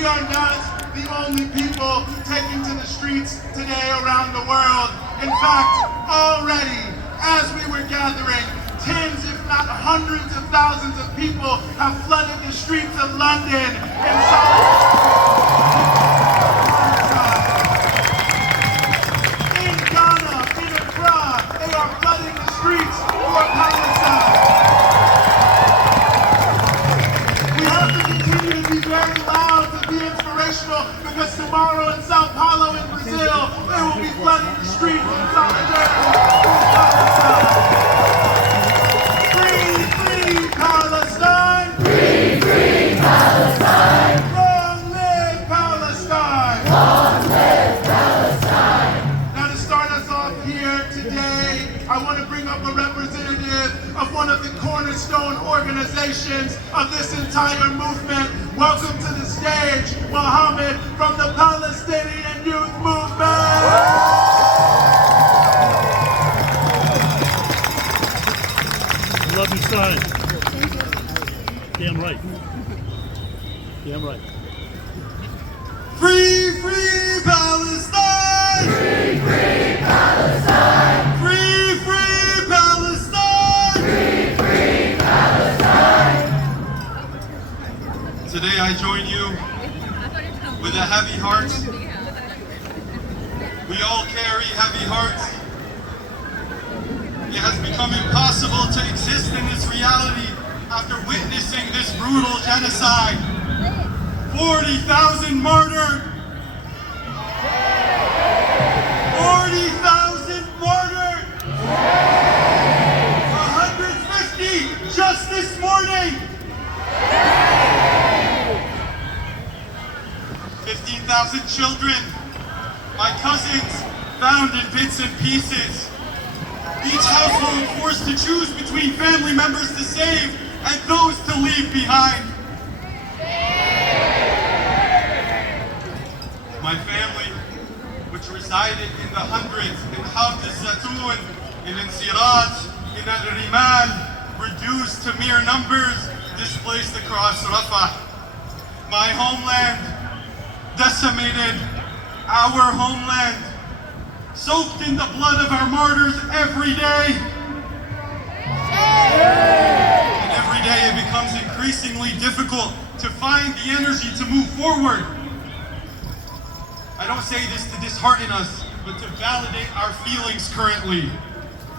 we are not the only people taking to the streets today around the world. In fact, already, as we were gathering, tens, if not hundreds of thousands of people have flooded the streets of London in solidarity. In Ghana, in Accra, they are flooding the streets for Palestine. We have to continue to be very loud, to be inspirational, because tomorrow in Sao Paulo in Brazil, they will be flooding the streets in solidarity for Palestine. Free Palestine! Free Palestine! Long live Palestine! Long live Palestine! Now to start us off here today, I want to bring up a representative of one of the cornerstone organizations of this entire movement. Welcome to the stage, Mohammed from the Palestinian Youth Movement! Love you, son. Damn right. Damn right. Free Palestine! Free Palestine! Free Palestine! Free Palestine! Today I join you with a heavy heart. We all carry heavy hearts. It has become impossible to exist in this reality after witnessing this brutal genocide. 40,000 martyred! 40,000 martyred! 150 just this morning! 15,000 children, my cousins, found in bits and pieces. Each household forced to choose between family members to save and those to leave behind. My family, which resided in the hundreds in Hamd al-Zatoun, in Insirat, in Al-Rimal, reduced to mere numbers, displaced across Rafah. My homeland, decimated, our homeland, soaked in the blood of our martyrs every day. And every day it becomes increasingly difficult to find the energy to move forward. I don't say this to dishearten us, but to validate our feelings currently.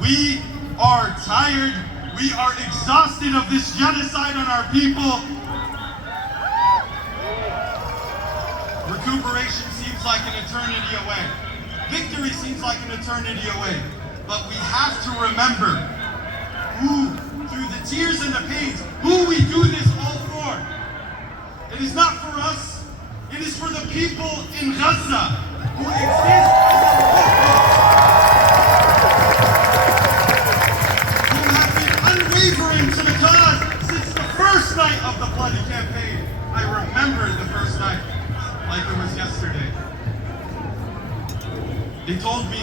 We are tired. We are exhausted of this genocide on our people. Recuperation seems like an eternity away. Victory seems like an eternity away, but we have to remember who, through the tears and the pains, who we do this all for. It is not for us, it is for the people in Gaza who exist as a who have been unwavering to the cause since the first night of the bloody campaign. I remember the first night like it was yesterday. They told me,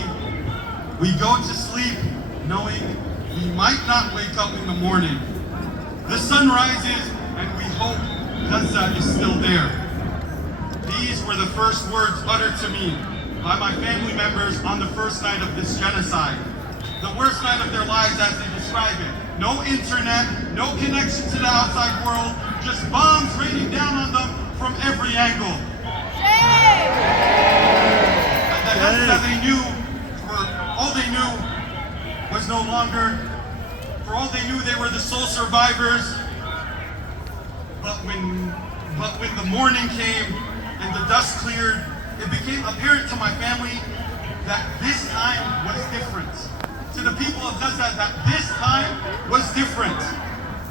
we go to sleep knowing we might not wake up in the morning. The sun rises and we hope Gaza is still there. These were the first words uttered to me by my family members on the first night of this genocide. The worst night of their lives as they describe it. No internet, no connection to the outside world, just bombs raining down on them from every angle. The Gaza they knew, for all they knew, was no longer. For all they knew, they were the sole survivors. But when the morning came and the dust cleared, it became apparent to my family that this time was different. To the people of Gaza, that this time was different.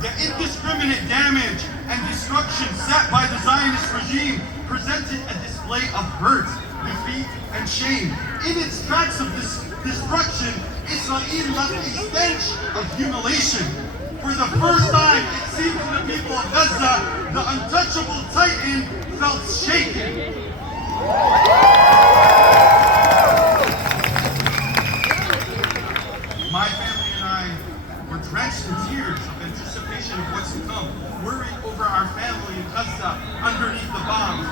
The indiscriminate damage and destruction set by the Zionist regime presented a display of hurt, defeat, and shame. In its tracks of this destruction, Israel left a stench of humiliation. For the first time, it seemed to the people of Gaza, the untouchable Titan felt shaken. My family and I were drenched in tears of anticipation of what's to come, worried over our family in Gaza underneath the bombs,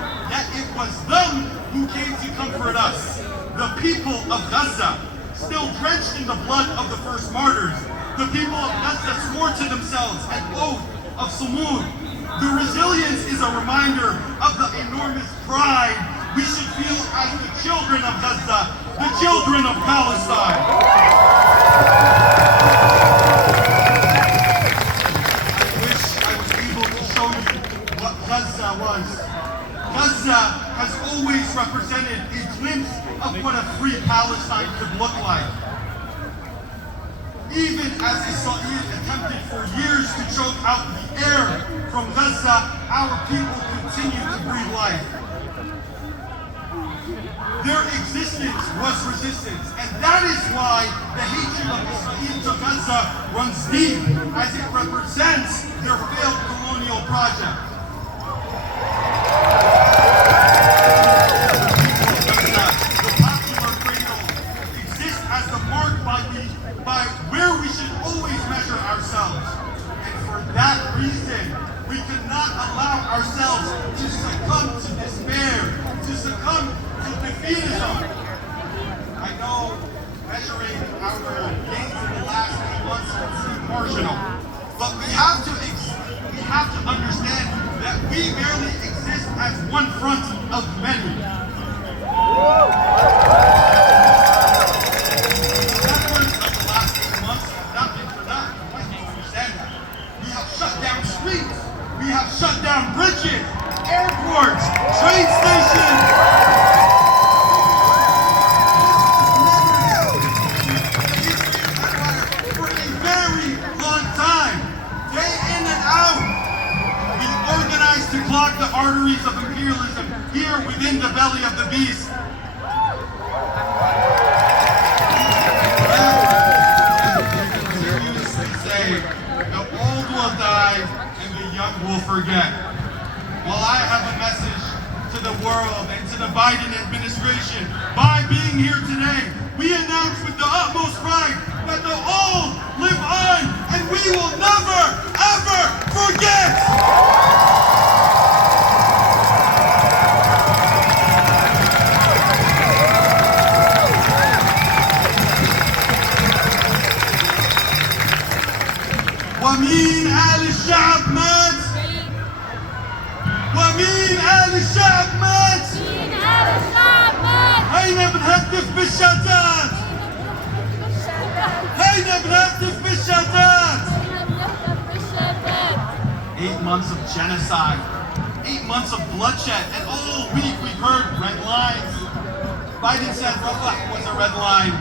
was them who came to comfort us. The people of Gaza, still drenched in the blood of the first martyrs. The people of Gaza swore to themselves an oath of Sumud. The resilience is a reminder of the enormous pride we should feel as the children of Gaza, the children of Palestine. I wish I was able to show you what Gaza was. Gaza has always represented a glimpse of what a free Palestine could look like. Even as Israel attempted for years to choke out the air from Gaza, our people continue to breathe life. Their existence was resistance, and that is why the hatred of Israel to Gaza runs deep, as it represents their failed colonial project. The popular cradle exists as the mark by where we should always measure ourselves. And for that reason, we cannot allow ourselves to succumb to despair, to succumb to defeatism. I know measuring our gains in the last few months can seem marginal, but we have to understand that we merely exist as one front of many. Efforts of the last 8 months have not been for nothing. I can understand that. We have shut down streets. We have shut down bridges, airports, train stations. For a very long time, day in and out, we organized to clog the arteries of imperialism here within the belly of the beast. The old will die and the young will forget. Well, I have a message to the world and to the Biden administration. By being here today, we announce with the utmost pride that the old live on and we will never, ever forget. ومين قال الشعب مات؟ ومين قال الشعب مات؟ مين قال الشعب مات؟ هينا بنهتف بالشتات. هينا بنهتف بالشتات. 8 months of genocide, 8 months of bloodshed, and all week we've heard red lines. Biden said Rafah was a red line.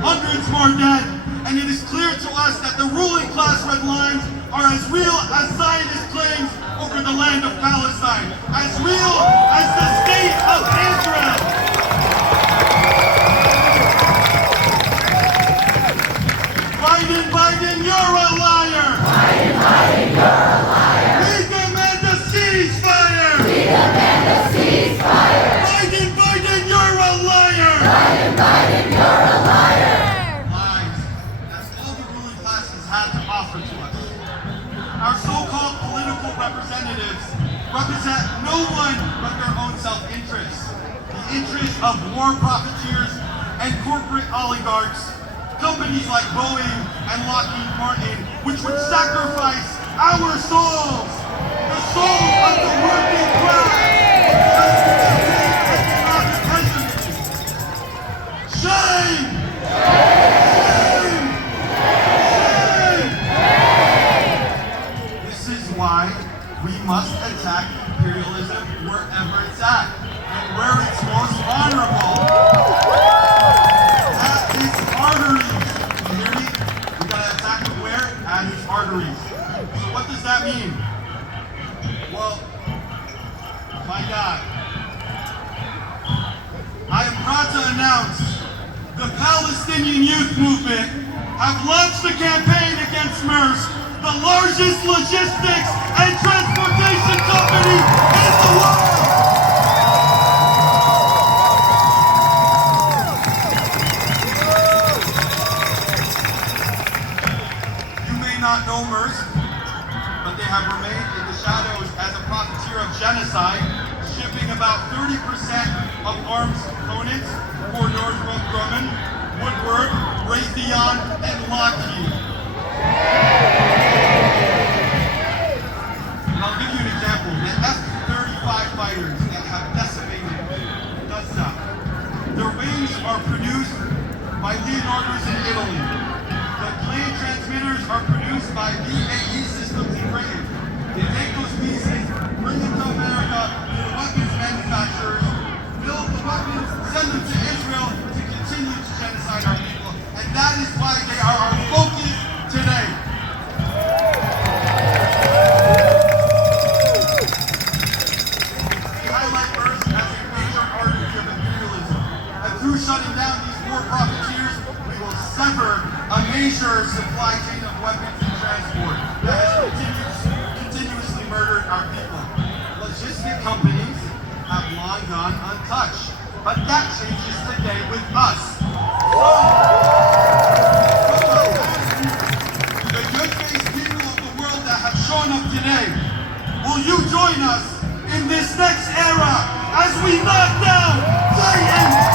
Hundreds more dead. And it is clear to us that the ruling class red lines are as real as Zionist claims over the land of Palestine, as real as the state of Israel. Biden, you're a liar. Biden, you're a liar. We demand a ceasefire. We demand a ceasefire. Biden, you're a liar. Biden, you're a liar. Our so-called political representatives represent no one but their own self-interest, the interest of war profiteers and corporate oligarchs, companies like Boeing and Lockheed Martin, which would sacrifice our souls, the souls of the working class, just to maintain economic presidency. Shame! Why we must attack imperialism wherever it's at and where it's most vulnerable. At its arteries. You hear me? We gotta attack it where? At its arteries. So what does that mean? Well, my God. I am proud to announce the Palestinian Youth Movement have launched a campaign against Maersk, the largest logistics and transportation company in the world. You may not know Maersk, but they have remained in the shadows as a profiteer of genocide, shipping about 30% of arms components for Northrop Grumman, Woodward, Raytheon, and Lockheed. And I'll give you an example. The F-35 fighters that have decimated Gaza, their wings are produced by Leonardo's in Italy. The plane transmitters are produced by BAE Systems in Britain. They take those pieces, bring them to America, to the weapons manufacturers, build the weapons, send them to Israel to continue to genocide our people. And that is why they are our focus today. We highlight Earth as a major artery of imperialism. And through shutting down these war profiteers, we will sever a major supply chain of weapons and transport that has continuously murdered our people. Logistic companies have long gone untouched, but that changes today with us. The good-faced people of the world that have shown up today, will you join us in this next era as we knock down Satan?